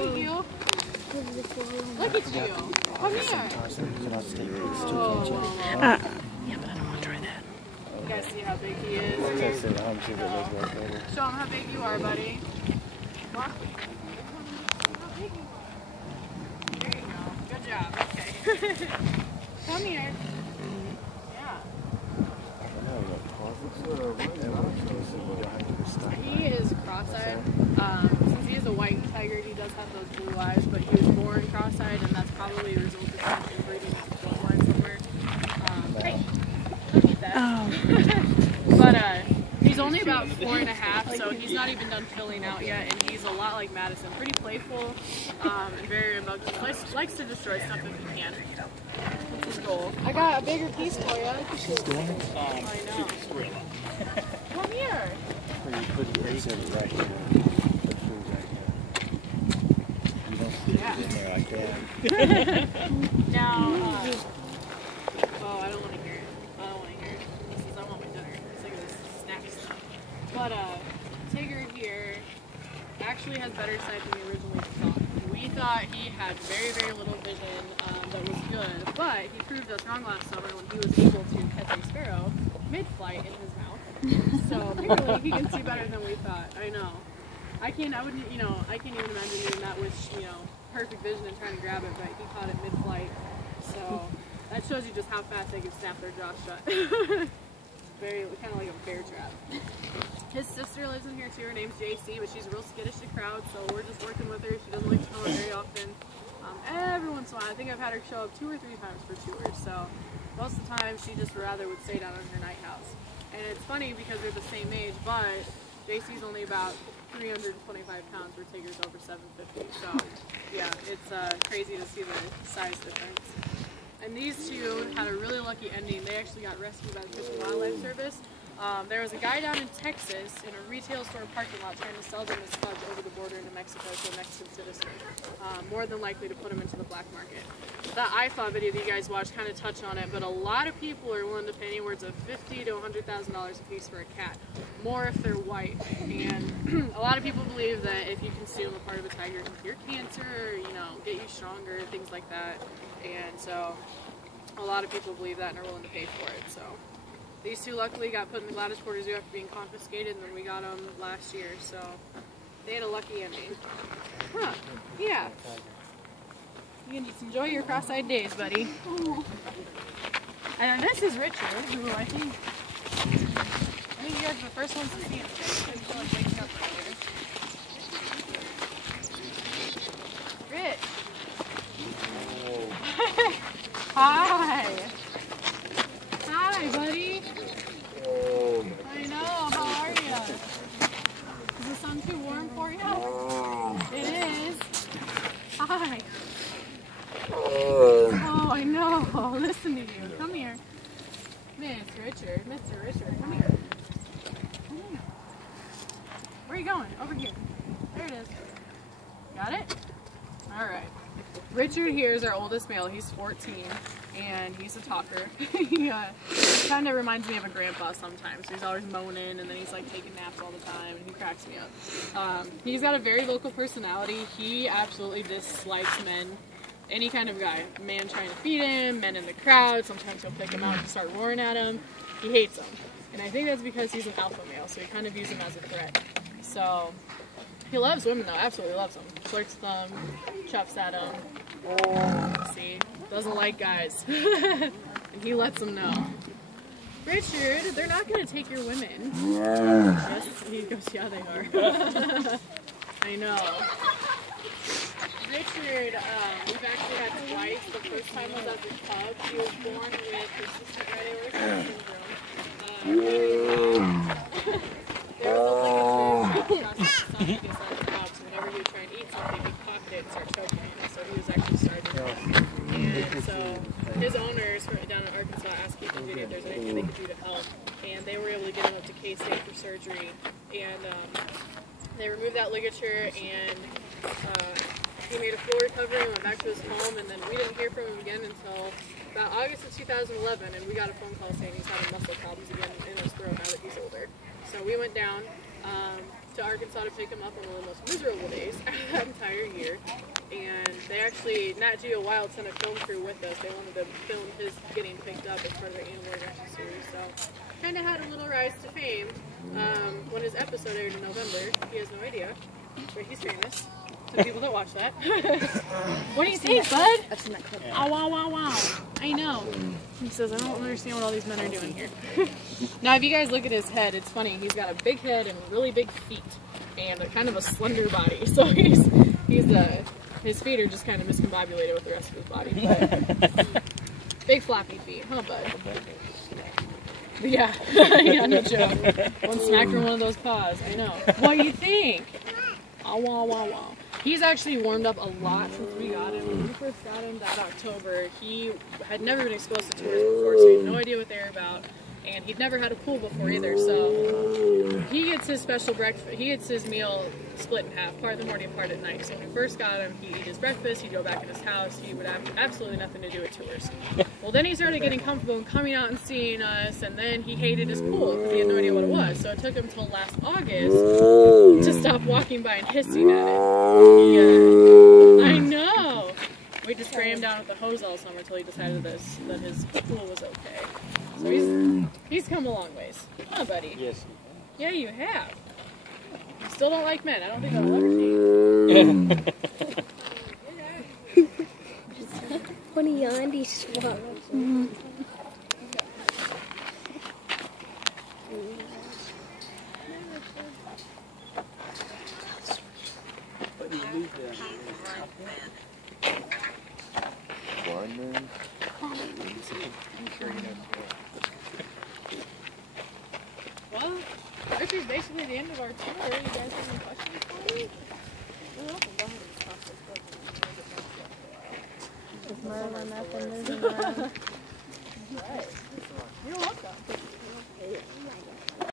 at you. Look at you. Come here. Yeah, but I don't want to try that. You guys see how big he is? Show him how big you are, buddy. Walk. There you go. Good job. Okay. Come here. Yeah. He is cross-eyed. Since he is a white tiger, he does have those blue eyes, but he was born cross-eyed, and that's probably a result of some inbreeding at the bloodline somewhere. Hey, don't eat that. Oh. But he's only about 4.5, so he's not even done filling out yet, and he's a lot like Madison. Pretty playful and very rambunctious. Likes to destroy stuff if he can. That's his goal. I got a bigger piece for you. I know. Come here. You put it right here. You don't see it in there like that. Now, oh, I don't want to hear it. I don't want to hear it. This is, I want my dinner. It's like this snack stuff. But, Tigger here actually has better sight than we originally thought. We thought he had very, very little vision that was good, but he proved us wrong last summer when he was able to catch a sparrow mid-flight in his mouth. So apparently he can see better than we thought. I know. I can't even imagine doing that with, perfect vision and trying to grab it, but he caught it mid-flight. So that shows you just how fast they can snap their jaws shut. Very, kind of like a bear trap. His sister lives in here too. Her name's JC, but she's real skittish to crowds, so we're just working with her. She doesn't like to come out very often. Every once in a while, I think I've had her show up 2 or 3 times for tours, so most of the time she just rather would stay down in her night house. And it's funny because they're the same age, but JC's only about 325 pounds where Tigger's over 750. So yeah, it's crazy to see the size difference. And these two had a really lucky ending. They actually got rescued by the Fish and Wildlife Service. There was a guy down in Texas in a retail store parking lot trying to sell them this fudge over the border into Mexico to a Mexican citizen. More than likely to put them into the black market. That iFaw video that you guys watched kind of touched on it, but a lot of people are willing to pay anywhere of $50,000 to $100,000 a piece for a cat. More if they're white. And a lot of people believe that if you consume a part of a tiger, it can cure cancer, get you stronger, things like that. And so a lot of people believe that and are willing to pay for it. So these two luckily got put in the Gladys Quarter Zoo after being confiscated, and then we got them last year, so they had a lucky ending. Huh, yeah. You can just enjoy your cross-eyed days, buddy. And this is Richard, who I think you guys are the first ones to see him today. So you feel like waking up right here. Rich. Hi. Hi, buddy. I know. How are you? Is the sun too warm for you? It is. Hi. Oh, I know. Listen to you. Come here. Mr. Richard. Mr. Richard. Come here. Come here. Where are you going? Over here. There it is. Got it? All right. Richard here is our oldest male. He's 14, and he's a talker. He kind of reminds me of a grandpa sometimes. He's always moaning, and then he's like taking naps all the time, and he cracks me up. He's got a very vocal personality. He absolutely dislikes men. Any kind of guy. Man trying to feed him, men in the crowd. Sometimes he'll pick him out and start roaring at him. He hates them. And I think that's because he's an alpha male, so he kind of views them as a threat. So he loves women, though. Absolutely loves them. Flirts with them, chuffs at them. See? Doesn't like guys. And he lets them know. Richard, they're not going to take your women. Yes, he goes, yeah, they are. I know. Richard, we've actually had twice. The first time was as a cub. He was born with persistent red aortic syndrome. There was a ligature across his esophagus on his mouth, so whenever he would try and eat something, he'd pocket it and start choking him. So he was actually starving. And so his owners down in Arkansas asked Keith and Judy if there's anything they could do to help. And they were able to get him up to K-State for surgery. And they removed that ligature, and he made a full recovery and went back to his home, and then we didn't hear from him again until about August of 2011, and we got a phone call saying he's having muscle problems again in his throat now that he's older. So we went down to Arkansas to pick him up on one of the most miserable days of that entire year. year. And they actually, Nat Geo Wild sent a film crew with us. They wanted to film his getting picked up as part of their Animal Adventure series. So kind of had a little rise to fame. When his episode aired in November, he has no idea, but he's famous to people that watch that. What do you think, bud? I've seen that clip. Oh, wow, wow, wow. I know. He says, I don't understand what all these men are doing here. Now, if you guys look at his head, it's funny. He's got a big head and really big feet and kind of a slender body. So his feet are just kind of miscombobulated with the rest of his body. But big floppy feet, huh, bud? Yeah, yeah, no joke. One smack from one of those paws, I know. What do you think? Oh, wow, wow, wow. He's actually warmed up a lot since we got him. When we first got him that October, he had never been exposed to tours before, so he had no idea what they were about. And he'd never had a pool before either, so he gets his special breakfast, he gets his meal split in half, part in the morning, part at night. So when we first got him, he'd eat his breakfast, he'd go back in his house, he would have absolutely nothing to do with tours. Well, then he started getting comfortable and coming out and seeing us, and then he hated his pool because he had no idea what it was. So it took him until last August to stop walking by and hissing at it. Yeah, I know! We had to spray him down with the hose all summer until he decided that his pool was okay. So he's come a long ways. Huh, buddy? Yes. Yeah, you have. You still don't like men. I don't think I'll ever see. When he yawned, he swallowed. Well, this is basically the end of our tour. You guys have any questions for me? We're open. Go ahead and toss this book and we'll get back to you after a while. There's Merlin up and moving around. Right.